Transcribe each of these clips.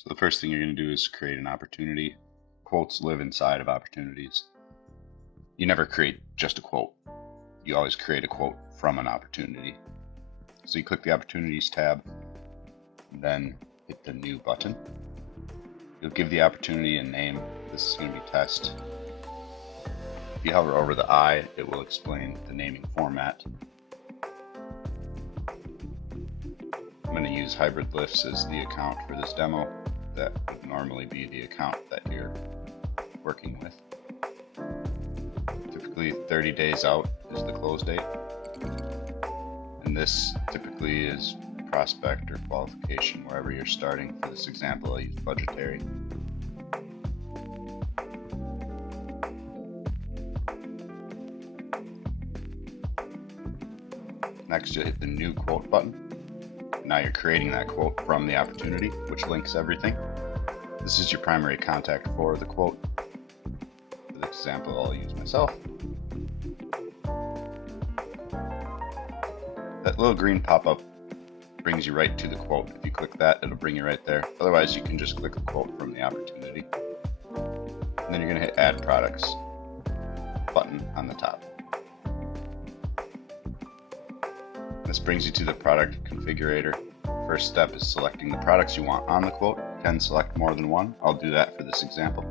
So the first thing you're going to do is create an opportunity. Quotes live inside of opportunities. You never create just a quote. You always create a quote from an opportunity. So you click the Opportunities tab, then hit the New button. You'll give the opportunity a name. This is going to be Test. If you hover over the I, it will explain the naming format. I'm going to use Hybrid Lifts as the account for this demo. That would normally be the account that you're working with. Typically 30 days out is the close date. And this typically is prospect or qualification wherever you're starting. For this example, I'll use budgetary. Next, you'll hit the New Quote button. Now you're creating that quote from the opportunity, which links everything. This is your primary contact for the quote. For this example, I'll use myself. That little green pop-up brings you right to the quote. If you click that, it'll bring you right there. Otherwise, you can just click a quote from the opportunity. And then you're going to hit Add Products button on the top. This brings you to the product configurator. First step is selecting the products you want on the quote. You can select more than one. I'll do that for this example.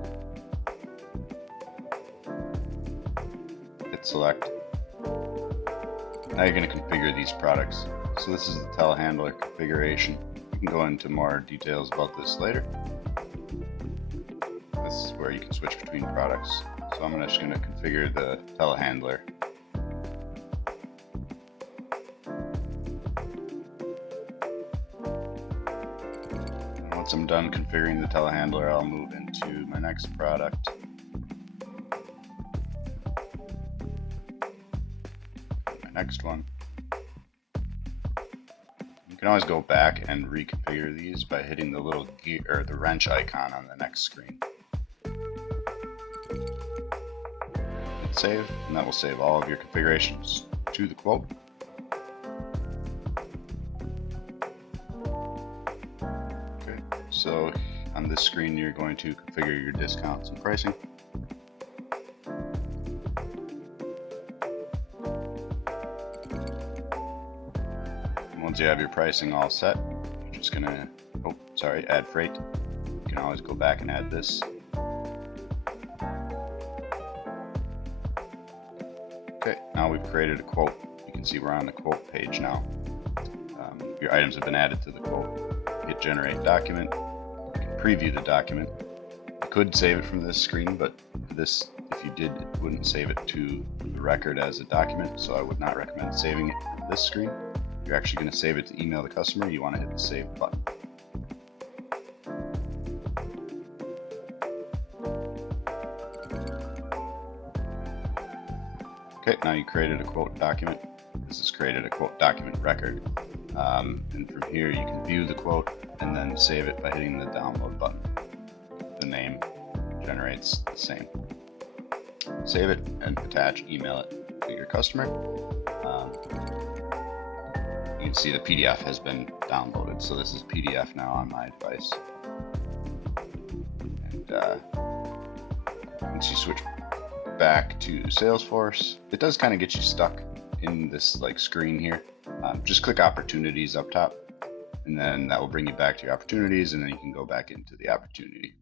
Hit select. Now you're going to configure these products. So this is the telehandler configuration. You can go into more details about this later. This is where you can switch between products. So I'm just going to configure the telehandler. Once I'm done configuring the telehandler, I'll move into my next product. My next one. You can always go back and reconfigure these by hitting the little gear or the wrench icon on the next screen. Hit save, and that will save all of your configurations to the quote. So on this screen, you're going to configure your discounts and pricing. And once you have your pricing all set, you're just going to, add freight. You can always go back and add this. Okay, now we've created a quote. You can see we're on the quote page now. Your items have been added to the quote. Hit Generate Document. Preview the document. You could save it from this screen, but this, if you did, it wouldn't save it to the record as a document, so I would not recommend saving it from this screen. If you're actually going to save it to email the customer, you want to hit the Save button. Okay, now you created a quote document. This has created a quote document record. And from here you can view the quote and then save it by hitting the download button. The name generates the same. Save it and attach, email it to your customer. You can see the PDF has been downloaded, so this is PDF now on my device. And once you switch back to Salesforce, it does kind of get you stuck in this screen here. Just click Opportunities up top, and then that will bring you back to your opportunities, and then you can go back into the opportunity.